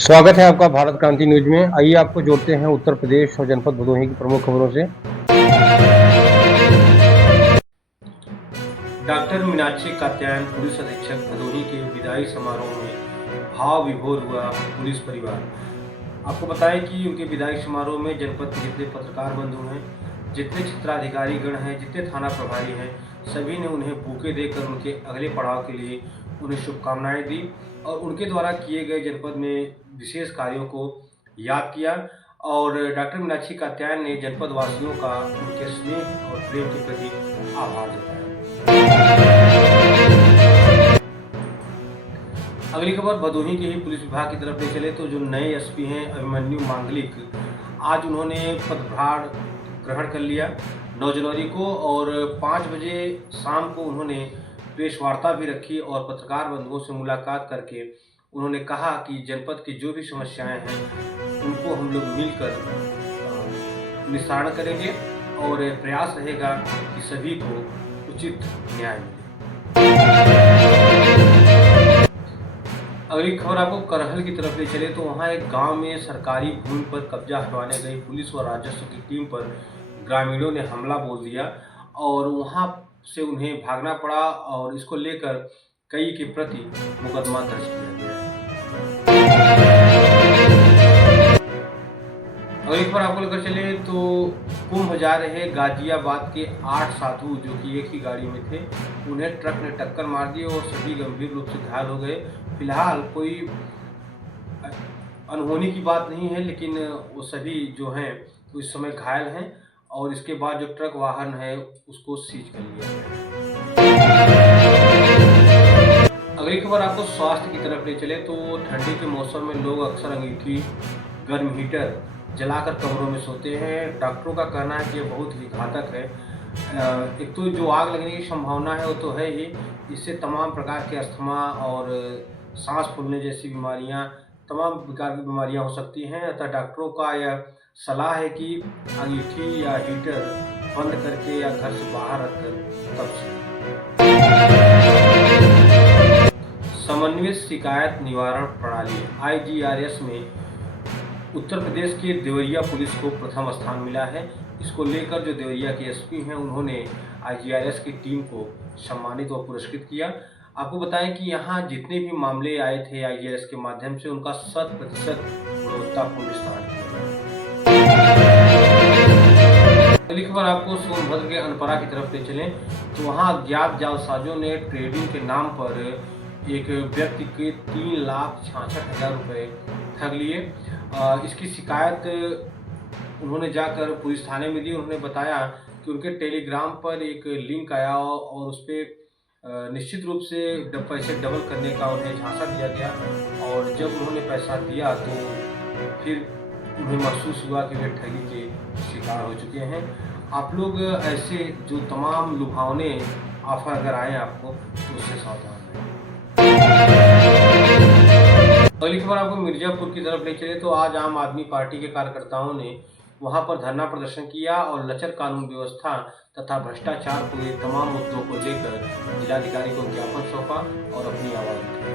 स्वागत है आपका भारत क्रांति न्यूज में। आइए आपको जोड़ते हैं उत्तर प्रदेश और जनपद भदोही की प्रमुख खबरों से। डॉक्टर मीनाक्षी कात्यायन पुलिस अधीक्षक भदोही के विदाई समारोह में भाव विभोर हुआ पुलिस परिवार। आपको बताएं कि उनके विदाई समारोह में जनपद के जितने पत्रकार बंधु हैं, जितने क्षेत्राधिकारी गण हैं, जितने थाना प्रभारी हैं, सभी ने उन्हें बुके देकर उनके अगले पड़ाव के लिए उन्हें शुभकामनाएं दी और उनके द्वारा किए गए जनपद में विशेष कार्यों को याद किया। और डॉक्टर मीनाक्षी कात्यायन ने जनपद वासियों का उनके स्नेह और प्रेम के प्रति आभार जताया। अगली खबर भदोही के ही पुलिस विभाग की तरफ ले चले तो जो नए एसपी हैं अभिमन्यु मांगलिक, आज उन्होंने पदभार ग्रहण कर लिया 9 जनवरी को और 5 बजे शाम को उन्होंने प्रेस वार्ता भी रखी और पत्रकार बंधुओं से मुलाकात करके उन्होंने कहा कि जनपद की जो भी समस्याएं हैं उनको हम लोग मिलकर निस्तारण करेंगे और प्रयास रहेगा कि सभी को उचित न्याय मिले। अगली खबर आपको करहल की तरफ ले चले तो वहां एक गांव में सरकारी भूमि पर कब्जा हटवाने गई पुलिस और राजस्व की टीम पर ग्रामीणों ने हमला बोल दिया और वहां से उन्हें भागना पड़ा और इसको लेकर कई के प्रति मुकदमा दर्ज किया गया। अगली खबर आपको लेकर चले तो कुंभ जा रहे गाजियाबाद के 8 साधु जो कि एक ही गाड़ी में थे, उन्हें ट्रक ने टक्कर मार दी और सभी गंभीर रूप से घायल हो गए। फिलहाल कोई अनहोनी की बात नहीं है, लेकिन वो सभी जो हैं वो इस समय घायल हैं और इसके बाद जो ट्रक वाहन है उसको सीज कर लिया गया। अगली खबर आपको स्वास्थ्य की तरफ ले चले तो ठंडी के मौसम में लोग अक्सर अंगीठी, गर्म हीटर जलाकर कमरों में सोते हैं। डॉक्टरों का कहना है कि ये बहुत ही घातक है। एक तो जो आग लगने की संभावना है वो तो है ही, इससे तमाम प्रकार के अस्थमा और सांस फूलने जैसी बीमारियां, तमाम प्रकार की बीमारियां हो सकती हैं। अतः डॉक्टरों का यह सलाह है कि अंगीठी या हीटर बंद करके या घर से बाहर रखकर तब से। समन्वित शिकायत निवारण प्रणाली IGRS में उत्तर प्रदेश के देवरिया पुलिस को प्रथम स्थान मिला है। इसको लेकर जो देवरिया के एसपी हैं उन्होंने IGRS की टीम को सम्मानित और पुरस्कृत किया। आपको बताएं कि यहाँ जितने भी मामले आए थे IGRS के माध्यम से उनका 100% गुणवत्तापूर्ण निस्तारण किया। अगली खबर आपको सोनभद्र के अनपरा की तरफ ले चलें तो वहाँ अज्ञात जालसाजों ने ट्रेडिंग के नाम पर एक व्यक्ति के 3,66,000 रुपये ठग लिए। इसकी शिकायत उन्होंने जाकर पुलिस थाने में दी। उन्होंने बताया कि उनके टेलीग्राम पर एक लिंक आया और उस पर निश्चित रूप से पैसे डबल करने का उन्हें झांसा दिया गया और जब उन्होंने पैसा दिया तो फिर उन्हें महसूस हुआ कि वे ठगी के शिकार हो चुके हैं। आप लोग ऐसे जो तमाम लुभावने ऑफर अगर आए आपको तो उससे सावधान रहें। अगली खबर आपको मिर्जापुर की तरफ ले चले तो आज आम आदमी पार्टी के कार्यकर्ताओं ने वहां पर धरना प्रदर्शन किया और लचर कानून व्यवस्था तथा भ्रष्टाचार को तमाम मुद्दों को लेकर जिलाधिकारी को ज्ञापन सौंपा और अपनी आवाज उठाई।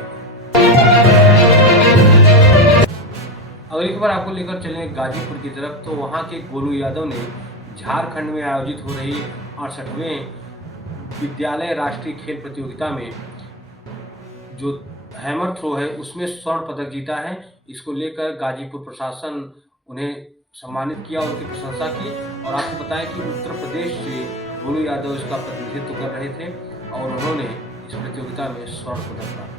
अगली खबर आपको लेकर चलें गाजीपुर की तरफ तो वहां के गोलू यादव ने झारखंड में आयोजित हो रही 68वें विद्यालय राष्ट्रीय खेल प्रतियोगिता में जो हैमर थ्रो है उसमें स्वर्ण पदक जीता है। इसको लेकर गाजीपुर प्रशासन उन्हें सम्मानित किया और उनकी प्रशंसा की और आपको बताएं कि उत्तर प्रदेश से गोलू यादव इसका प्रतिनिधित्व कर रहे थे और उन्होंने इस प्रतियोगिता में स्वर्ण पदक प्राप्त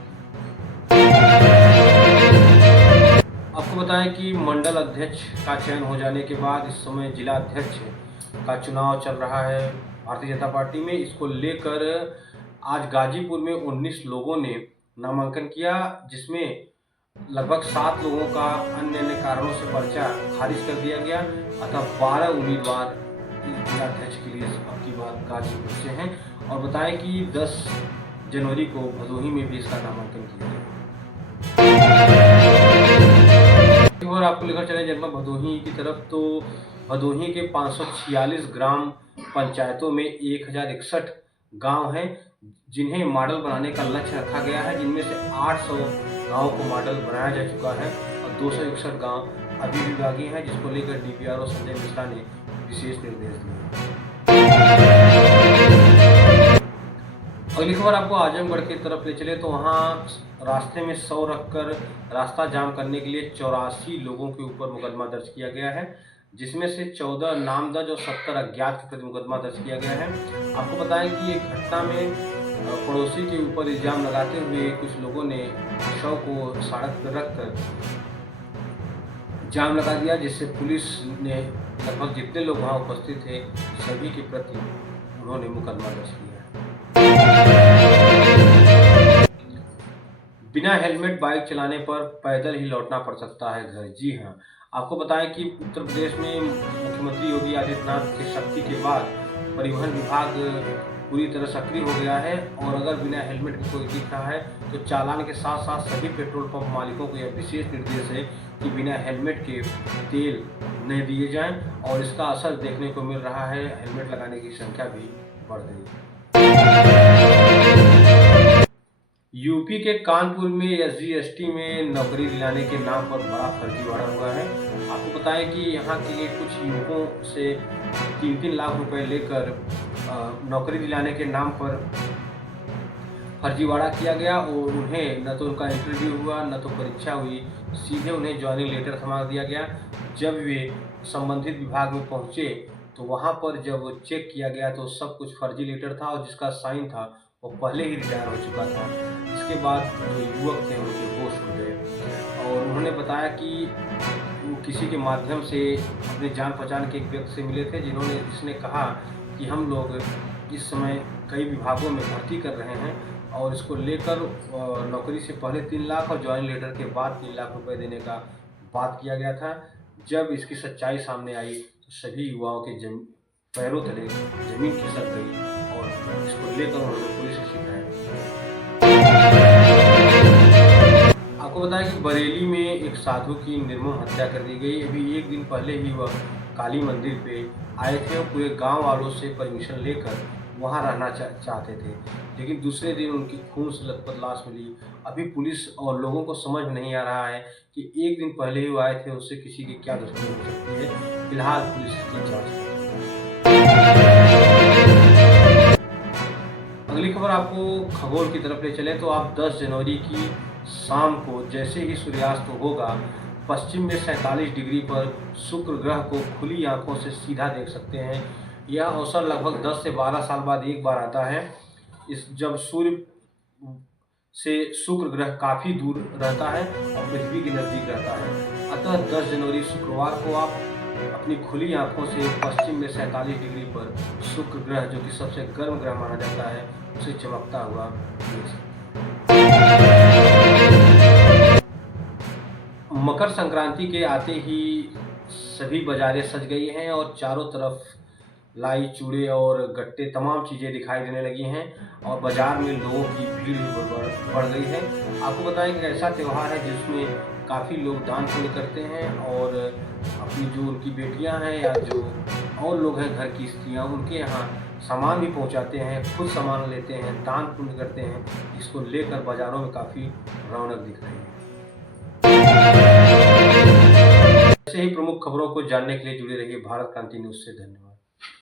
किया। आपको बताएं कि मंडल अध्यक्ष का चयन हो जाने के बाद इस समय जिला अध्यक्ष का चुनाव चल रहा है भारतीय जनता पार्टी में। इसको लेकर आज गाजीपुर में 19 लोगों ने नामांकन किया, जिसमें लगभग 7 लोगों का अन्य कारणों से पर्चा खारिज कर दिया गया। अतः 12 उम्मीदवार जिलाध्यक्ष के लिए आपकी बात गाजीपुर से हैं और बताएं कि 10 जनवरी को भदोही में भी इसका नामांकन किया गया। और आपको लेकर चले जनपद भदोही की तरफ तो भदोही के 546 ग्राम पंचायतों में 1061 गांव हैं जिन्हें मॉडल बनाने का लक्ष्य रखा गया है, जिनमें से 800 गांवों को मॉडल बनाया जा चुका है और 261 गांव अभी भी बाकी हैं, जिसको लेकर डीपीआरओ संजय मिश्रा ने विशेष निर्देश दिए। अगली खबर आपको आजमगढ़ की तरफ ले चले तो वहां रास्ते में 100 रखकर रास्ता जाम करने के लिए 84 लोगों के ऊपर मुकदमा दर्ज किया गया है, जिसमें से 14 नामजद और 70 अज्ञात के प्रति मुकदमा दर्ज किया गया है। आपको बताएं कि एक घटना में पड़ोसी के ऊपर इल्जाम लगाते हुए कुछ लोगों ने शव को सड़क पर रखकर जाम लगा दिया, जिससे पुलिस ने लगभग जितने लोग वहां उपस्थित थे सभी के प्रति उन्होंने मुकदमा दर्ज किया। बिना हेलमेट बाइक चलाने पर पैदल ही लौटना पड़ सकता है घर। जी हां, आपको बताएं कि उत्तर प्रदेश में मुख्यमंत्री योगी आदित्यनाथ की शक्ति के बाद परिवहन विभाग पूरी तरह सक्रिय हो गया है और अगर बिना हेलमेट के कोई दिख रहा है तो चालान के साथ साथ सभी पेट्रोल पंप मालिकों को यह विशेष निर्देश है कि बिना हेलमेट के तेल नहीं दिए जाएं और इसका असर देखने को मिल रहा है। हेलमेट लगाने की संख्या भी बढ़ गई है। यूपी के कानपुर में एसजी/एसटी में नौकरी दिलाने के नाम पर बड़ा फर्जीवाड़ा हुआ है। आपको बताएं कि यहाँ के कुछ युवकों से 3-3 लाख रुपए लेकर नौकरी दिलाने के नाम पर फर्जीवाड़ा किया गया और उन्हें न तो उनका इंटरव्यू हुआ न तो परीक्षा हुई, सीधे उन्हें ज्वाइनिंग लेटर थमा दिया गया। जब वे संबंधित विभाग में पहुंचे तो वहां पर जब चेक किया गया तो सब कुछ फर्जी लेटर था और जिसका साइन था वो पहले ही रिटायर हो चुका था। इसके बाद जो युवक थे उनके होश उड़ गए और उन्होंने बताया कि वो किसी के माध्यम से अपने जान पहचान के एक व्यक्ति से मिले थे जिसने कहा कि हम लोग इस समय कई विभागों में भर्ती कर रहे हैं और इसको लेकर नौकरी से पहले 3 लाख और ज्वाइन लेटर के बाद 3 लाख रुपए देने का बात किया गया था। जब इसकी सच्चाई सामने आई तो सभी युवाओं के पैरों तले जमीन खिसक गई और इसको लेकर उन्होंने पुलिस से शिकायत। आपको बताया कि बरेली में एक साधु की निर्मम हत्या कर दी गई। अभी एक दिन पहले ही वह काली मंदिर पे आए थे और पूरे गांव वालों से परमिशन लेकर वहां रहना चाहते थे, लेकिन दूसरे दिन उनकी खून से लथपथ लाश मिली। अभी पुलिस और लोगों को समझ में नहीं आ रहा है कि एक दिन पहले ही वो आए थे, उससे किसी की क्या दुश्मनी हो सकती है। फिलहाल पुलिस की जांच कर रही है। अगली खबर आपको खगोल की तरफ ले चले तो आप 10 जनवरी की शाम को जैसे ही सूर्यास्त होगा पश्चिम में 47 डिग्री पर शुक्र ग्रह को खुली आंखों से सीधा देख सकते हैं। यह अवसर लगभग 10 से 12 साल बाद एक बार आता है, जब सूर्य से शुक्र ग्रह काफ़ी दूर रहता है और पृथ्वी के नज़दीक रहता है। अतः 10 जनवरी शुक्रवार को आप अपनी खुली आंखों से पश्चिम में 47 डिग्री पर शुक्र ग्रह, जो कि सबसे गर्म ग्रह माना जाता है, उसे चमकता हुआ देख सकते हैं। मकर संक्रांति के आते ही सभी बाजारें सज गई हैं और चारों तरफ लाई, चूड़े और गट्टे तमाम चीज़ें दिखाई देने लगी हैं और बाजार में लोगों की भीड़ भी बढ़ गई है। आपको बताएं कि ऐसा त्यौहार है जिसमें काफ़ी लोग दान पुण्य करते हैं और अपनी जो उनकी बेटियां हैं या जो और लोग हैं घर की स्त्रियां, उनके यहाँ सामान भी पहुंचाते हैं, खुद सामान लेते हैं, दान पुण्य करते हैं। इसको लेकर बाज़ारों में काफ़ी रौनक दिख रही है। ऐसे ही प्रमुख खबरों को जानने के लिए जुड़े रहिए भारत क्रांति न्यूज़ से। धन्यवाद।